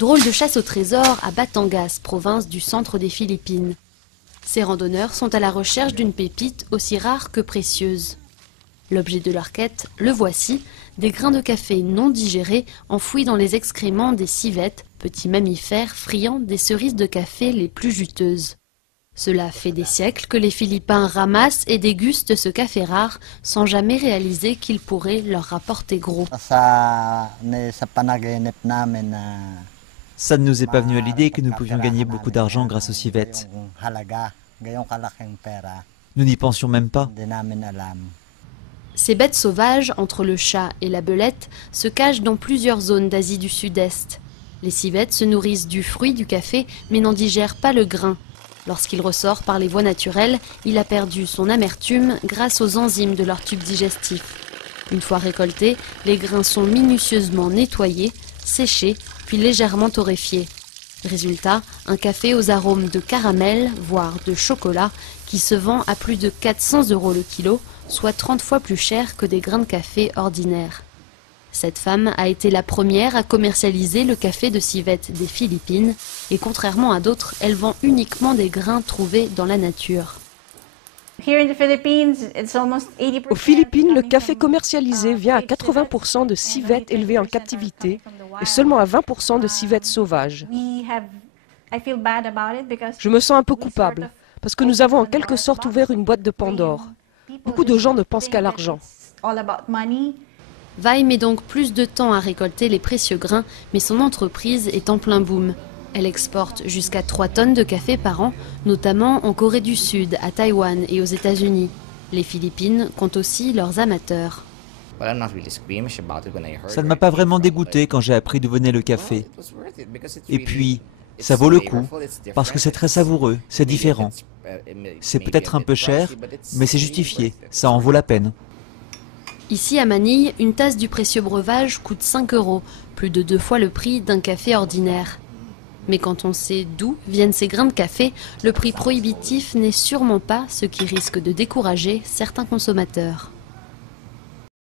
Drôle de chasse au trésor à Batangas, province du centre des Philippines. Ces randonneurs sont à la recherche d'une pépite aussi rare que précieuse. L'objet de leur quête, le voici, des grains de café non digérés enfouis dans les excréments des civettes, petits mammifères friands des cerises de café les plus juteuses. Cela fait des siècles que les Philippins ramassent et dégustent ce café rare sans jamais réaliser qu'il pourrait leur rapporter gros. Ça ne nous est pas venu à l'idée que nous pouvions gagner beaucoup d'argent grâce aux civettes. Nous n'y pensions même pas. Ces bêtes sauvages, entre le chat et la belette, se cachent dans plusieurs zones d'Asie du Sud-Est. Les civettes se nourrissent du fruit du café mais n'en digèrent pas le grain. Lorsqu'il ressort par les voies naturelles, il a perdu son amertume grâce aux enzymes de leur tube digestif. Une fois récoltés, les grains sont minutieusement nettoyés, séchés, puis légèrement torréfiés. Résultat, un café aux arômes de caramel, voire de chocolat, qui se vend à plus de 400 € le kilo, soit 30 fois plus cher que des grains de café ordinaires. Cette femme a été la première à commercialiser le café de civette des Philippines et contrairement à d'autres, elle vend uniquement des grains trouvés dans la nature. Aux Philippines, le café commercialisé vient à 80% de civettes élevées en captivité et seulement à 20% de civettes sauvages. Je me sens un peu coupable parce que nous avons en quelque sorte ouvert une boîte de Pandore. Beaucoup de gens ne pensent qu'à l'argent. Vai met donc plus de temps à récolter les précieux grains, mais son entreprise est en plein boom. Elle exporte jusqu'à 3 tonnes de café par an, notamment en Corée du Sud, à Taïwan et aux États-Unis. Les Philippines comptent aussi leurs amateurs. Ça ne m'a pas vraiment dégoûté quand j'ai appris d'où venait le café. Et puis, ça vaut le coup, parce que c'est très savoureux, c'est différent. C'est peut-être un peu cher, mais c'est justifié, ça en vaut la peine. Ici à Manille, une tasse du précieux breuvage coûte 5 €, plus de 2 fois le prix d'un café ordinaire. Mais quand on sait d'où viennent ces grains de café, le prix prohibitif n'est sûrement pas ce qui risque de décourager certains consommateurs.